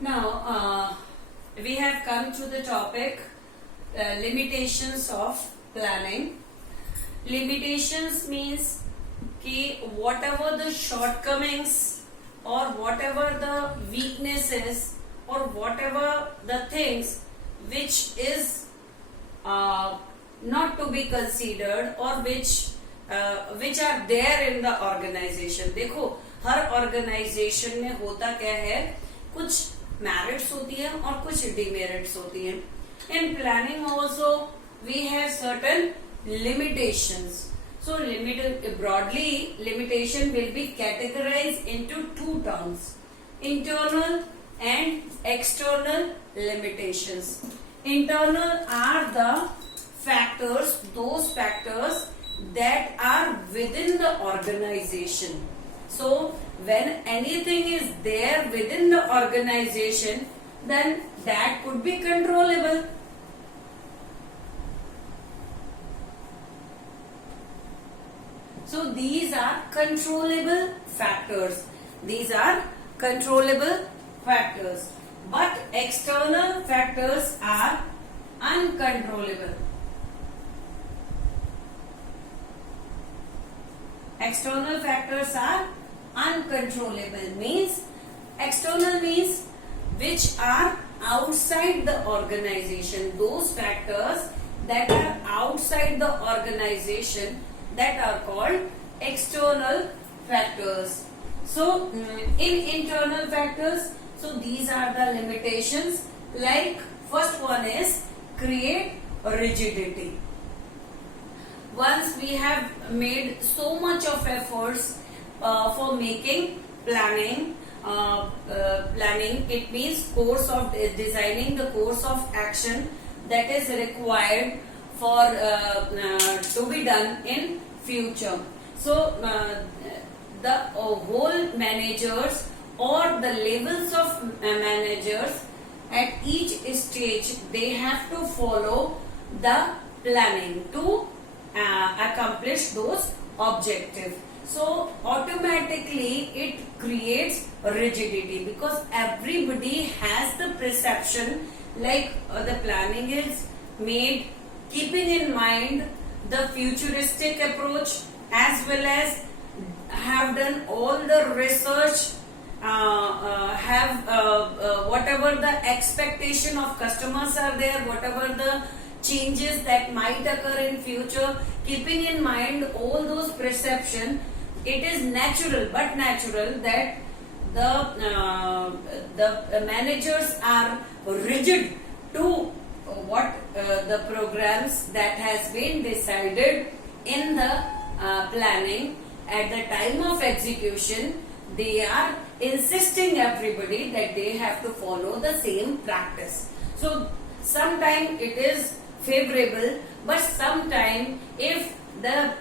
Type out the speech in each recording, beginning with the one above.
Now, we have come to the topic limitations of planning. Limitations means कि whatever the shortcomings or whatever the weaknesses or whatever the things which is not to be considered or which are there in the organization. देखो हर organization में होता क्या है, कुछ merits होती है और कुछ demerits होती है. In planning also we have certain limitations. So broadly limitation will be categorized into two terms: internal and external limitations. Internal are the factors, those factors that are within the organization. So when anything is there within the organization, then that could be controllable. So these are controllable factors. These are controllable factors. But external factors are uncontrollable. External factors are uncontrollable. External means which are outside the organization. Those factors that are outside the organization, that are called external factors. So in internal factors, so these are the limitations. Like first one is create rigidity. Once we have made so much of efforts for making planning, it means course of designing the course of action that is required for to be done in future. So the whole managers or the levels of managers at each stage, they have to follow the planning to accomplish those objectives. So automatically it creates rigidity because everybody has the perception like the planning is made keeping in mind the futuristic approach as well as have done all the research, whatever the expectation of customers are there, whatever the changes that might occur in future, keeping in mind all those perception, it is natural that the managers are rigid to what the programs that has been decided in the planning. At the time of execution, they are insisting everybody that they have to follow the same practice. So sometimes it is favorable, but sometimes if the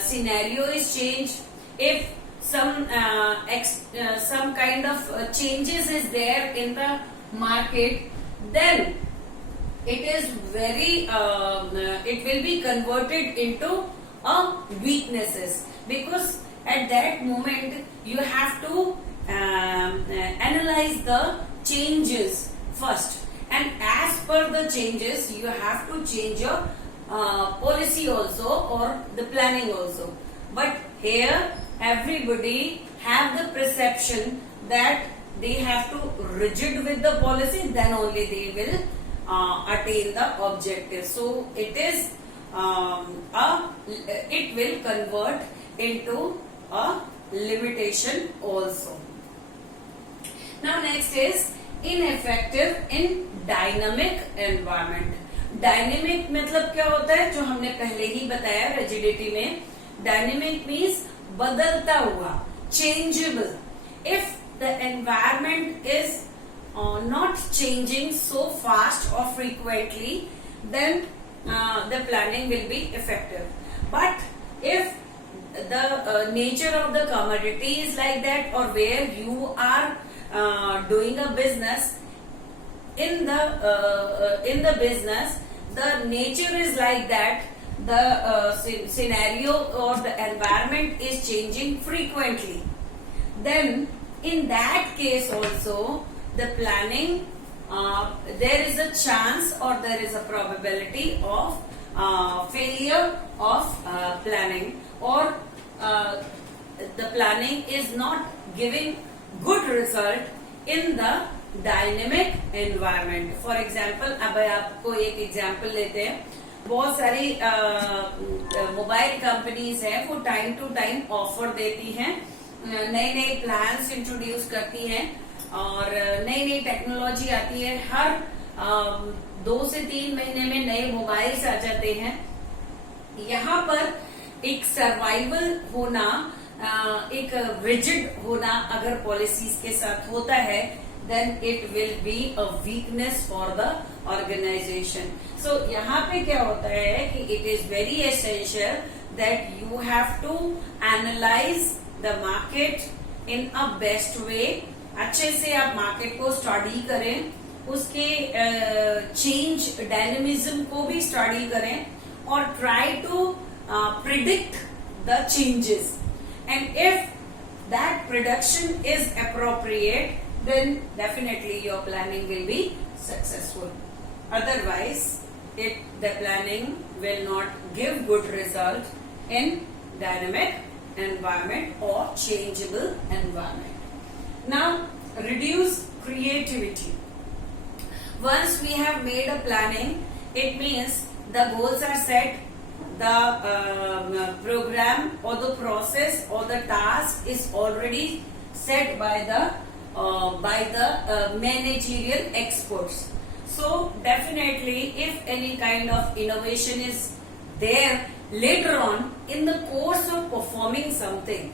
scenario is changed, if some kind of changes is there in the market, then it is very it will be converted into a weaknesses, because at that moment you have to analyze the changes first, and as per the changes you have to change your policy also or the planning also. But here everybody have the perception that they have to rigid with the policy, then only they will attain the objective. So it is it will convert into a limitation also. Now next is ineffective in dynamic environment. Dynamic मतलब क्या होता है, जो हमने पहले ही बताया rigidity में. Dynamic means बदलता हुआ, changeable. If the environment is not changing so fast or frequently, then the planning will be effective. But if the nature of the commodity is like that, or where you are doing a business, in the business, the nature is like that, the scenario or the environment is changing frequently, then in that case also the planning, there is a chance or there is a probability of failure of planning, or the planning is not giving good result in the dynamic environment. For example, अब आपको एक example लेते हैं. बहुत सारी mobile companies हैं, वो time to time offer देती हैं, नए नए प्लान्स इंट्रोड्यूस करती हैं और नई नई टेक्नोलॉजी आती है. हर 2 से 3 महीने में नए मोबाइल्स आ जाते हैं. यहाँ पर एक सर्वाइवल होना, एक रिजिड होना अगर पॉलिसीज के साथ होता है, then it will be a weakness for the organization. So यहाँ पे क्या होता है कि it is very essential that you have to analyze the market in a best way. अच्छे से आप मार्केट को स्टडी करें, उसके चेंज डायनेमिज्म को भी स्टडी करें और try to predict the changes. And if that prediction is appropriate, then definitely your planning will be successful. Otherwise, the planning will not give good result in dynamic environment or changeable environment. Now, reduce creativity. Once we have made a planning, it means the goals are set, the program or the process or the task is already set by the managerial experts. So definitely, if any kind of innovation is there later on in the course of performing something,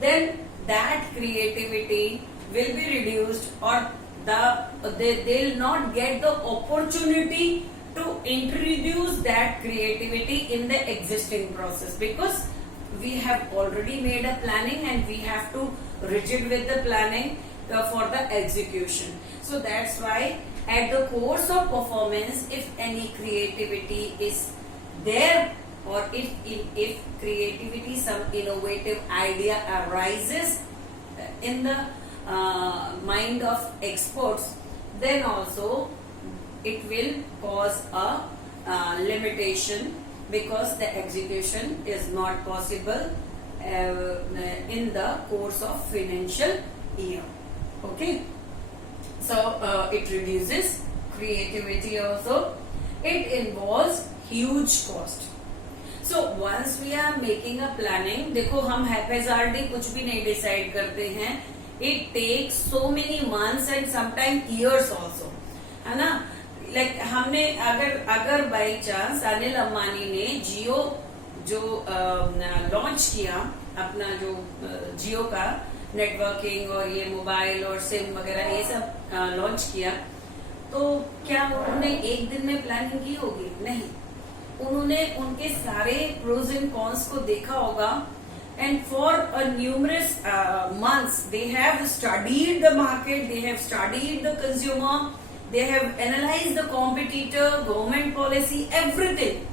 then that creativity will be reduced, or they'll not get the opportunity to introduce that creativity in the existing process, because we have already made a planning and we have to rigid with the planning for the execution. So that's why at the course of performance, if any creativity is there, or if creativity, some innovative idea arises in the mind of experts, then also it will cause a limitation, because the execution is not possible in the course of financial year. Okay, so it reduces creativity also. It involves huge cost. So once we are making a planning, देखो हम haphazardly कुछ भी नहीं decide करते हैं. It takes so many months and sometimes years also, है ना. Like हमने अगर by chance अनिल अंबानी ने जियो जो लॉन्च किया, अपना जो जियो का नेटवर्किंग और ये मोबाइल और सिम वगैरह ये सब लॉन्च किया, तो क्या उन्होंने एक दिन में प्लानिंग की होगी? नहीं. उन्होंने उनके सारे प्रोज एंड कॉन्स को देखा होगा, and for a numerous months they have studied the market, they have studied the consumer, they have analyzed the competitor, government policy, everything,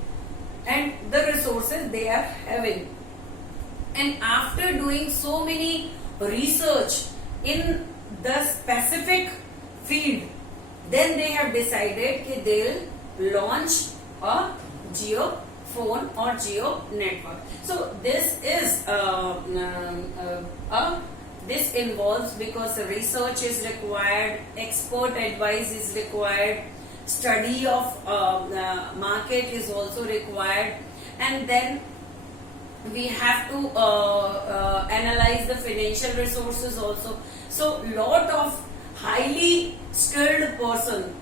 and the resources they are having. And after doing so many research in the specific field, then they have decided that they'll launch a Jio phone or Jio network. So this is this involves, because research is required, expert advice is required, study of market is also required, and then we have to analyze the financial resources also. So lot of highly skilled person,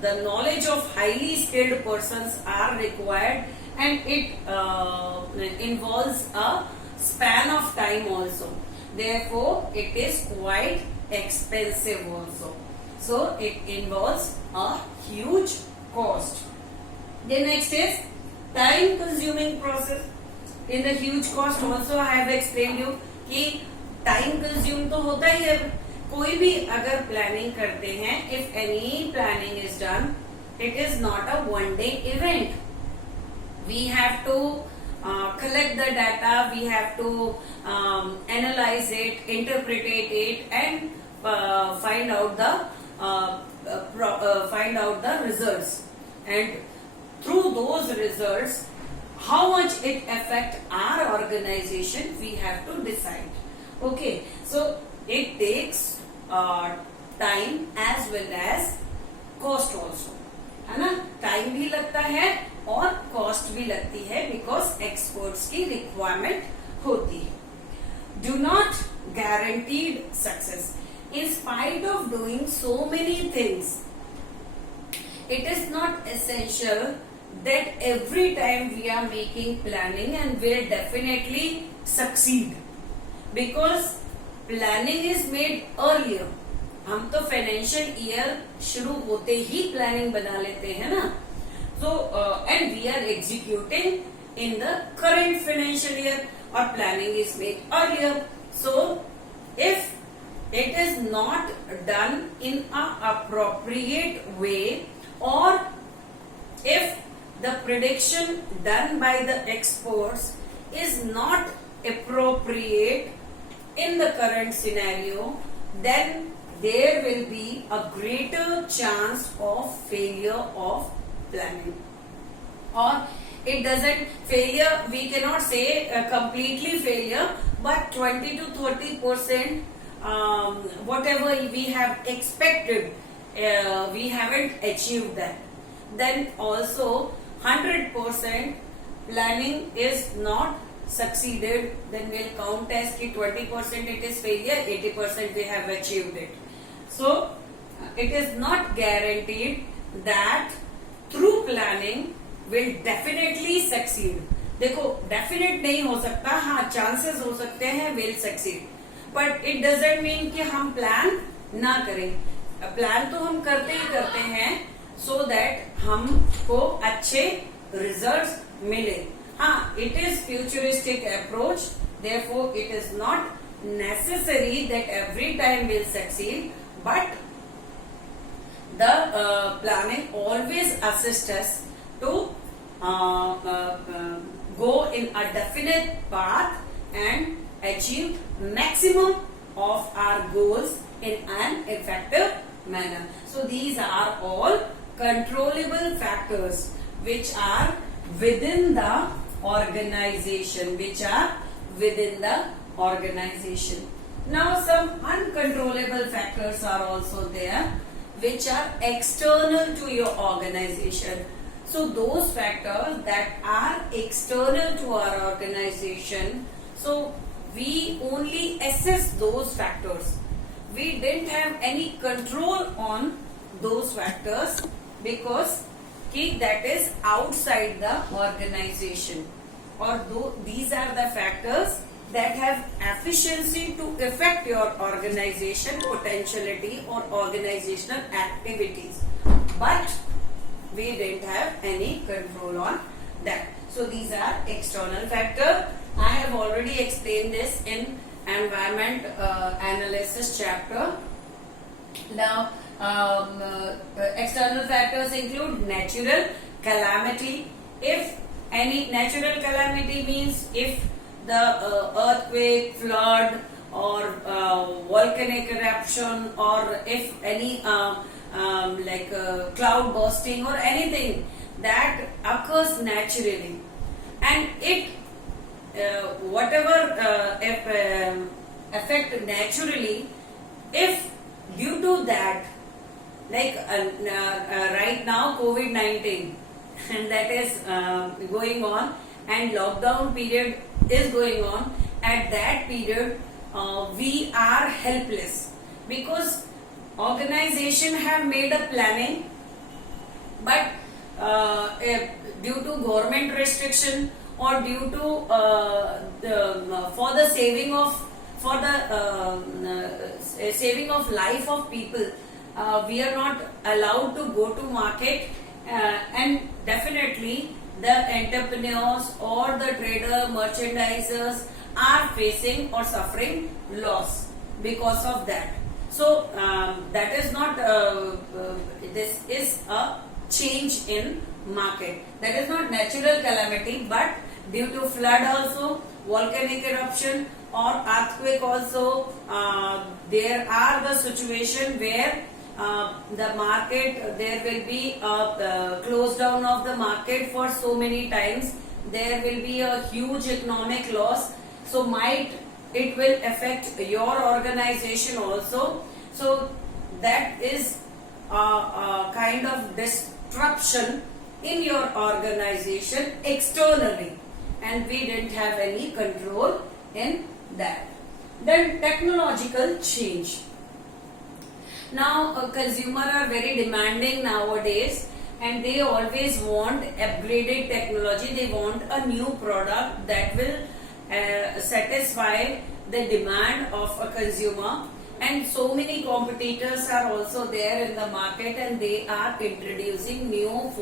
the knowledge of highly skilled persons are required, and it involves a span of time also. Therefore, it is quite expensive also. So it involves a huge cost. The next is time consuming process. In the huge cost also I have explained you कि time consume तो होता ही है. कोई भी अगर planning करते हैं, if any planning is done, it is not a one day event. We have to collect the data, we have to analyze it, interpret it, and find out the find out the results, and through those results, how much it affect our organization, we have to decide. Okay, so it takes time as well as cost also, है ना. Time भी लगता है और cost भी लगती है, because experts की रिक्वायरमेंट होती है. Do not guaranteed success. In spite of doing so many things, it is not essential that every time we are making planning and will definitely succeed, because planning is made earlier. हम तो financial year शुरू होते ही planning बना लेते हैं ना. So and we are executing in the current financial year, और planning is made earlier. So, if it is not done in an appropriate way, or if the prediction done by the experts is not appropriate in the current scenario, then there will be a greater chance of failure of planning. Or it doesn't failure, we cannot say completely failure, but 20 to 30% whatever we have expected, we haven't achieved that. Then also 100% planning is not succeeded, then we'll count as ki 20% it is failure, 80% we have achieved it. So it is not guaranteed that through planning will definitely succeed. देखो, definite नहीं हो सकता, हाँ chances हो सकते हैं will succeed, but it doesn't mean कि हम प्लान ना करें. प्लान तो हम करते ही करते हैं, सो दैट हमको अच्छे रिजल्ट्स मिले. हाँ, it is futuristic approach, therefore it is not necessary that every time will succeed, but the planning always assist us to go in a definite path and achieve maximum of our goals in an effective manner. So these are all controllable factors which are within the organization, Now some uncontrollable factors are also there which are external to your organization. So those factors that are external to our organization, so we only assess those factors. We didn't have any control on those factors because that is outside the organization. Or these are the factors that have efficiency to affect your organization potentiality or organizational activities. But we didn't have any control on that. So these are external factors. I have already explained this in environment analysis chapter. Now, external factors include natural calamity. If any natural calamity means if the earthquake, flood, or volcanic eruption, or if any like cloud bursting or anything that occurs naturally, and it whatever affect naturally, if due to that, like right now COVID-19 and that is going on, and lockdown period is going on, at that period we are helpless because organization have made a planning, but due to government restriction or due to for the saving of life of people, we are not allowed to go to market, and definitely the entrepreneurs or the trader merchandisers are facing or suffering loss because of that. So that is not this is a change in market. That is not natural calamity, but due to flood also, volcanic eruption or earthquake also, there are the situation where the market, there will be a close down of the market for so many times. There will be a huge economic loss. So might it will affect your organization also. So that is a kind of disruption in your organization externally, and we didn't have any control in that. Then technological change. Now consumers are very demanding nowadays, and they always want upgraded technology. They want a new product that will satisfy the demand of a consumer. And so many competitors are also there in the market, and they are introducing new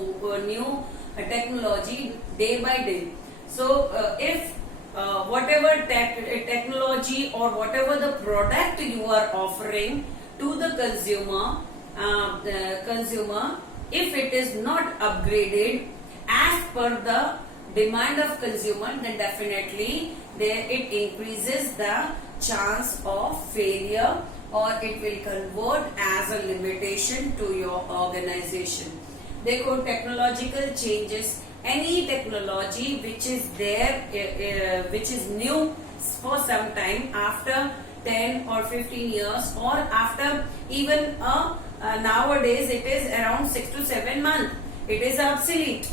technology day by day. So if whatever technology or whatever the product you are offering to the consumer, if it is not upgraded as per the demand of consumer, then definitely it increases the chance of failure, or it will convert as a limitation to your organization. देखो technological changes, any technology which is there, which is new for some time, after 10 or 15 years, or after even nowadays it is around 6 to 7 months, it is obsolete.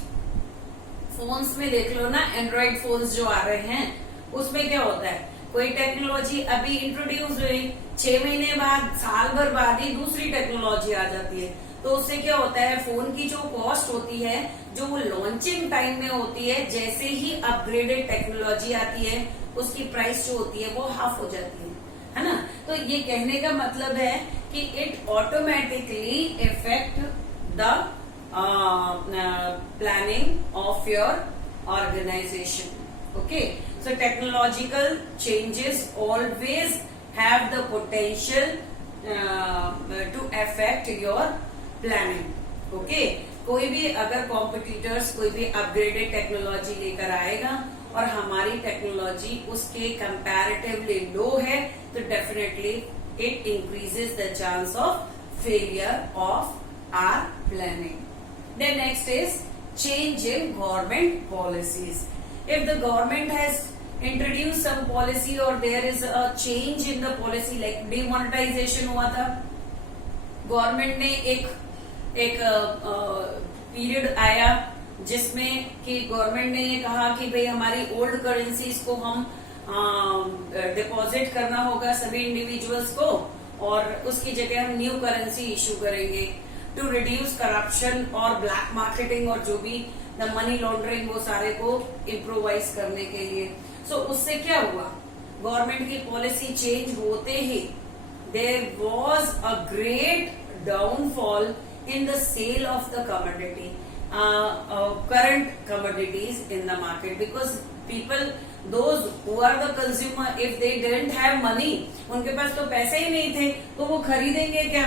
Phones में देख लो ना, Android phones जो आ रहे हैं उसमें क्या होता है, कोई टेक्नोलॉजी अभी इंट्रोड्यूस हुई, 6 महीने बाद, साल भर बाद ही दूसरी टेक्नोलॉजी आ जाती है. तो उससे क्या होता है, फोन की जो कॉस्ट होती है, जो वो लॉन्चिंग टाइम में होती है, जैसे ही अपग्रेडेड टेक्नोलॉजी आती है उसकी प्राइस जो होती है वो हाफ हो जाती है ना. तो ये कहने का मतलब है कि it automatically effect the planning of your organization. Okay, so technological changes always have the potential to affect your planning. Okay, कोई भी अगर कॉम्पिटिटर्स कोई भी अपग्रेडेड टेक्नोलॉजी लेकर आएगा और हमारी टेक्नोलॉजी उसके कंपैरेटिवली लो है, तो definitely it increases the chance of failure of our planning. Then next is change in government policies. If the government has introduced some policy or there is a change in the policy, like demonetization हुआ था, government ने एक period आया जिसमें कि government ने ये कहा कि भाई हमारी ओल्ड करेंसीज को हम डिपॉजिट करना होगा सभी इंडिविजुअल्स को, और उसकी जगह हम न्यू करेंसी इशू करेंगे टू रिड्यूस करप्शन और ब्लैक मार्केटिंग और जो भी द मनी लॉन्ड्रिंग, वो सारे को इम्प्रोवाइज करने के लिए. सो उससे क्या हुआ, गवर्नमेंट की पॉलिसी चेंज होते ही there was a great downfall in the sale of the commodity, current commodities in the market, because people, those who are the consumer, if they didn't have money, उनके पास तो पैसे ही नहीं थे, तो वो खरीदेंगे क्या,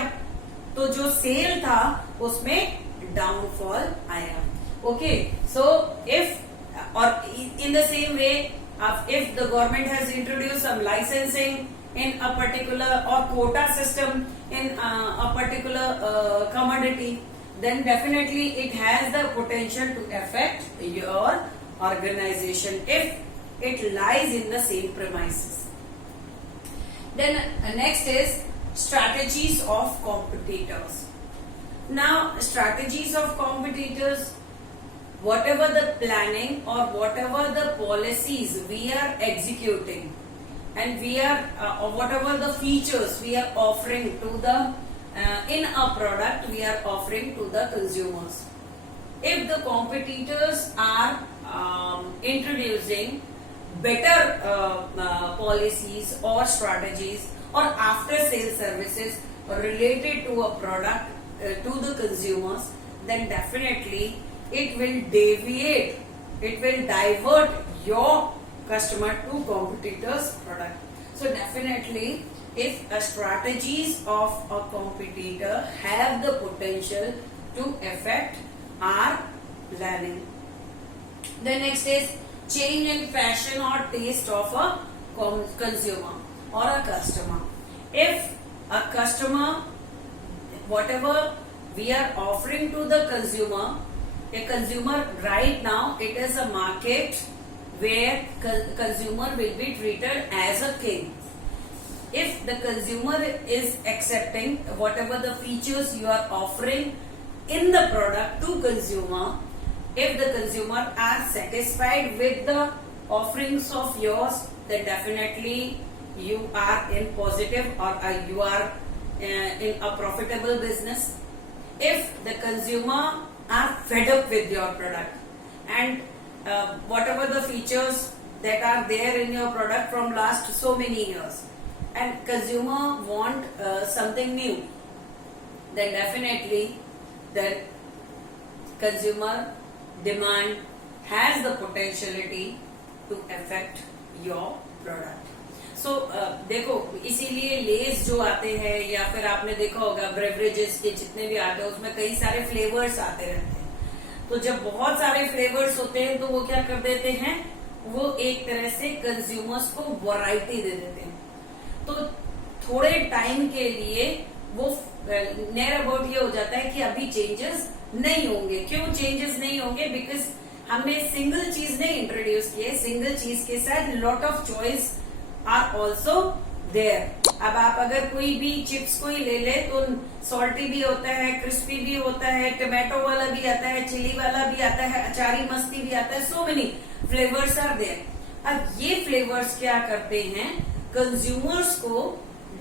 तो जो सेल था उसमें डाउनफॉल आया. ओके, सो इफ और in the same way, if the government has introduced some licensing in a particular or quota system in a particular commodity, then definitely it has the potential to affect your organization if it lies in the same premises. Then next is strategies of competitors. Now strategies of competitors, whatever the planning or whatever the policies we are executing, and we are whatever the features we are offering to the in a product we are offering to the consumers. If the competitors are introducing better policies or strategies or after sale services related to a product to the consumers, then definitely it will deviate, it will divert your customer to competitors product. So definitely if strategies of a competitor have the potential to affect our planning. The next is change in fashion or taste of a consumer or a customer. If a customer whatever we are offering to the consumer, a consumer right now, it is a market where consumer will be treated as a king. If the consumer is accepting whatever the features you are offering in the product to consumer, if the consumer are satisfied with the offerings of yours, then definitely you are in positive, or you are in a profitable business. If the consumer are fed up with your product and whatever the features that are there in your product from last so many years, and consumer want something new, then definitely the consumer demand has the potentiality to affect your product. So देखो, इसीलिए less जो आते हैं, या फिर आपने देखा होगा ब्रेवरेजेस के जितने भी आते हैं उसमें कई सारे फ्लेवर्स आते रहते हैं. तो जब बहुत सारे फ्लेवर्स होते हैं तो वो क्या कर देते हैं, वो एक तरह से कंज्यूमर्स को वैरायटी दे देते हैं. तो थोड़े टाइम के लिए वो नियर अबाउट ये हो जाता है कि अभी चेंजेस नहीं होंगे. क्यों चेंजेस नहीं होंगे? बिकॉज हमने सिंगल चीज नहीं इंट्रोड्यूस की है. सिंगल चीज के साथ lot of choice are also there. अब आप अगर कोई भी चिप्स कोई ले ले तो सॉल्टी भी होता है, क्रिस्पी भी होता है, टोमेटो वाला भी आता है, चिली वाला भी आता है, अचारी मस्ती भी आता है. So many flavours are there. अब ये फ्लेवर्स क्या करते हैं, कंज्यूमर्स को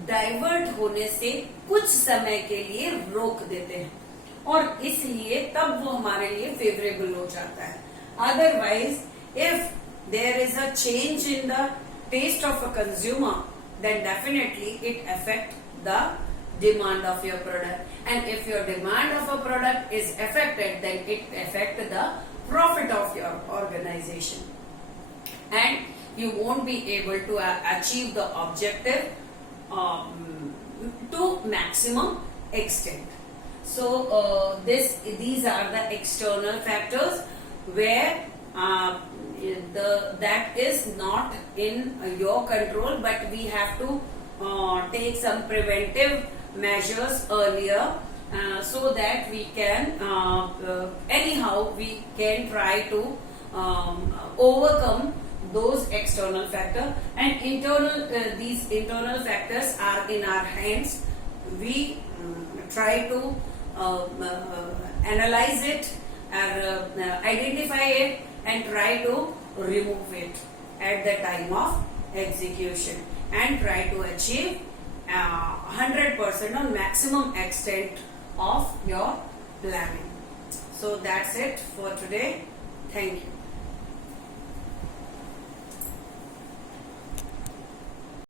डाइवर्ट होने से कुछ समय के लिए रोक देते हैं, और इसलिए तब वो हमारे लिए फेवरेबल हो जाता है. Otherwise if there is a change in the taste of a consumer, then definitely it affect the demand of your product, and if your demand of a product is affected, then it affect the profit of your organization, and you won't be able to achieve the objective to maximum extent. So these are the external factors where that is not in your control, but we have to take some preventive measures earlier, so that we can anyhow we can try to overcome those external factors, and these internal factors are in our hands. We try to analyze it or identify it and try to remove it at the time of execution, and try to achieve 100% or maximum extent of your planning. So that's it for today. Thank you.